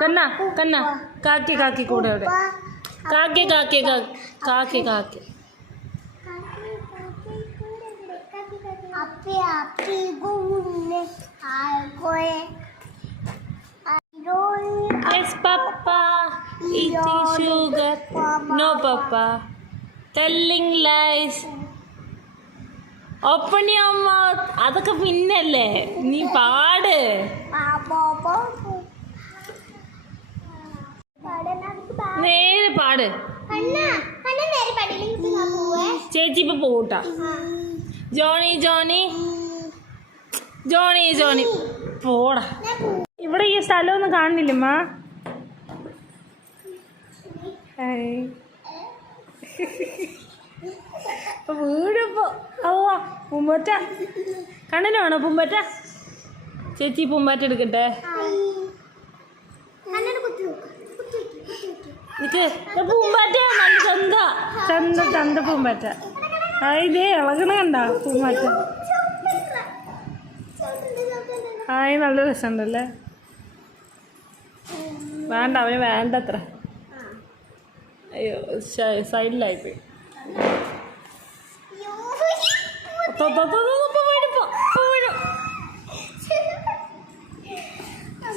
കണ്ണ കണ്ണ കാക്കി കാക്കി കൂടെ അവിടെ കാക്കി കാക്കി കാക്കി കാക്കി Yes, Papa. Eating sugar. No, Papa. Telling lies. Open your mouth. അതൊക്കെ പിന്നല്ലേ നീ പാട് നേരെ പാട് ചേച്ചി ഇപ്പൊ പോട്ടാ ജോണി ജോണി ജോണി ജോണി പോടാ ഇവിടെ ഈ സ്ഥലമൊന്നും കാണുന്നില്ലമ്മ വീടിപ്പോ ഓ പൂമ്പറ്റ കണ്ണനാണോ പൂമ്പറ്റ ചേച്ചി പൂമ്പാറ്റ എടുക്കട്ടെ പൂമ്പാറ്റ നല്ല ചന്ത ചന്ത ചന്ത പൂമ്പാറ്റ ഇതേ ഇളകണ കണ്ട പൂമ്പാറ്റ നല്ല രസമുണ്ടല്ലേ വേണ്ട അവന് വേണ്ട അത്ര അയ്യോ സൈഡിലായിപ്പോയി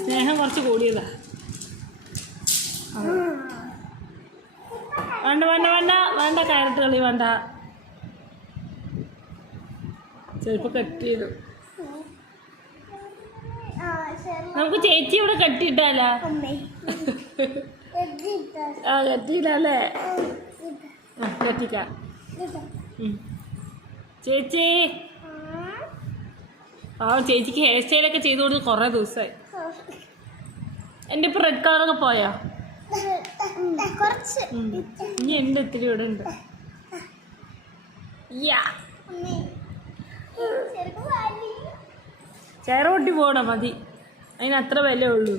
സ്നേഹം കുറച്ച് കൂടിയതാ വേണ്ട വേണ്ട വേണ്ട വേണ്ട ക്യാരറ്റ് കളി വേണ്ട ചിലപ്പോൾ കെട്ടിയിടും നമുക്ക് ചേച്ചി ഇവിടെ കെട്ടിയിട്ടാലോ ആ കെട്ടിയില്ലേ കെട്ടിക്കാം ചേച്ചി ചേച്ചിക്ക് ഹെയർ സ്റ്റൈലൊക്കെ ചെയ്ത് കൊടുത്ത് കുറേ ദിവസമായി എൻ്റെ ഇപ്പം റെഡ് കളറൊക്കെ പോയോ ഇനി എൻ്റെ ഇത്തിരി ഇവിടെ ഉണ്ട് ചെയർ പൊട്ടി പോകണം മതി അതിന് അത്ര വില ഉള്ളൂ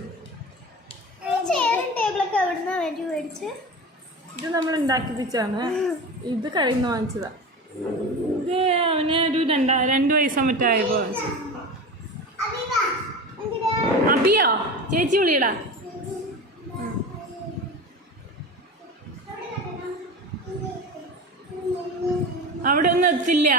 ഇത് നമ്മൾ ഉണ്ടാക്കി വെച്ചാണ് ഇത് കഴിഞ്ഞ് വാങ്ങിച്ചതാ ഇത് അവന് ഒരു 2 വയസ്സോ മറ്റായപ്പോ വാങ്ങിച്ചത് അബിയോ ചേച്ചി വിളിയടാ അവിടെ ഒന്നും എത്തില്ല